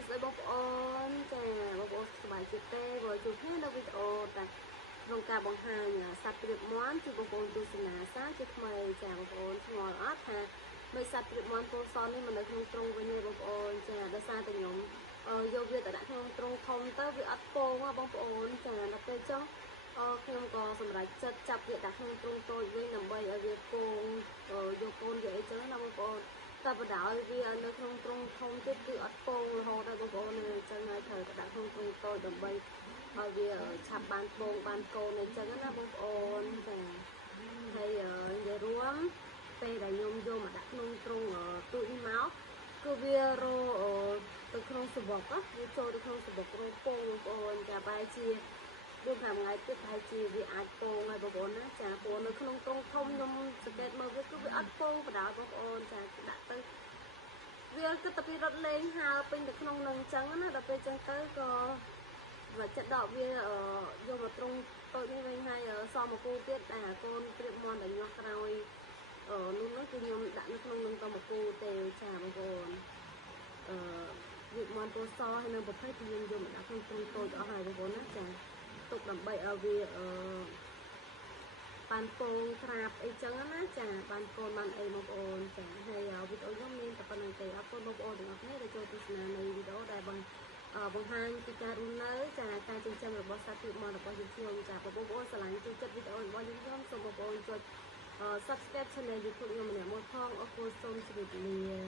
សួស្តីបងប្អូនចាបងប្អូនសប្បាយចិត្តទេបើជួបគ្នានៅវីដេអូតែក្នុងការបង្ហាញសត្វព្រាបមាន់ជួយបងប្អូនទស្សនាសាជាថ្មីចាបងប្អូនឆ្ងល់អត់ថាមិនសត្វព្រាបមាន់ពណ៌សនេះមិននៅក្នុងទ្រុងវិញទេបងប្អូនចាដោយសារតែខ្ញុំយកវាទៅដាក់ក្នុងទ្រុងធំទៅវាអត់ពងបងប្អូនចាដល់ពេលចុះខ្ញុំក៏សម្រេចចិត្តចាប់វាដាក់ក្នុងទ្រុងតូចវិញដើម្បីឲ្យវាពងយកកូនយកអីចឹងណាបងប្អូនតែបដោយវានៅក្នុងទ្រុងធំទៀតគឺអត់ពងរហូតដល់បងប្អូនអញ្ចឹងហើយត្រូវដាក់ក្នុងទ្រុងតូចដើម្បីឲ្យវាឆាប់បានពងបានកូនអញ្ចឹងណាបងប្អូនចាហើយនិយាយរួមពេលដែលខ្ញុំយកមកដាក់ក្នុងទ្រុងទូចនេះមកគឺវារទៅក្នុងសបុកវាចូលទៅក្នុងសបុករពងបងប្អូនចាបែរជាដូចថាថ្ងៃទៀតប្រហែលជាវាអាចពងហើយបងប្អូនណាចាព្រោះនៅក្នុងទ្រុងធំខ្ញុំសង្កេតមើលវាគឺវាអត់ពងបដៅបងប្អូនចាដាក់ទៅវាគិតតែពីរត់លេងហើពេញទៅក្នុងនឹងអញ្ចឹងណាដល់ពេលអញ្ចឹងទៅក៏វាចិត្តដកវាយកមកទ្រុងតូចនេះវិញហើយសល់មកគូទៀតតែកូនព្រាបមាន់ដែលញាស់ក្រោយនោះគឺខ្ញុំដាក់នៅក្នុងនឹងតមកគូទេចាបងប្អូនវាមាន់ពណ៌សហើយនៅប្រភេទគឺយើងយកមកដាក់ក្នុងទ្រុងតូចអស់ហើយបងប្អូនណាចាទុកដើម្បីឲ្យវាបានពងក្រាបអីចឹងណាចាបានកូនបានអីបងប្អូនចាហើយវីដេអូខ្ញុំមានតែប៉ុណ្្នឹងទេអរគុណបងប្អូនទាំងអស់គ្នាដែលចូលទស្សនានៅវីដេអូដែលបង្ហាញពីការរស់នៅចាការចិញ្ចឹមរបស់សត្វព្រាបមាន់របស់យើងខ្ញុំចាបងប្អូនស្រឡាញ់ចូលចិត្តវីដេអូរបស់យើងខ្ញុំសូមបងប្អូនចុច Subscribe Channel YouTube ខ្ញុំម្នាក់មួយផងអរគុណសូមជម្រាបលា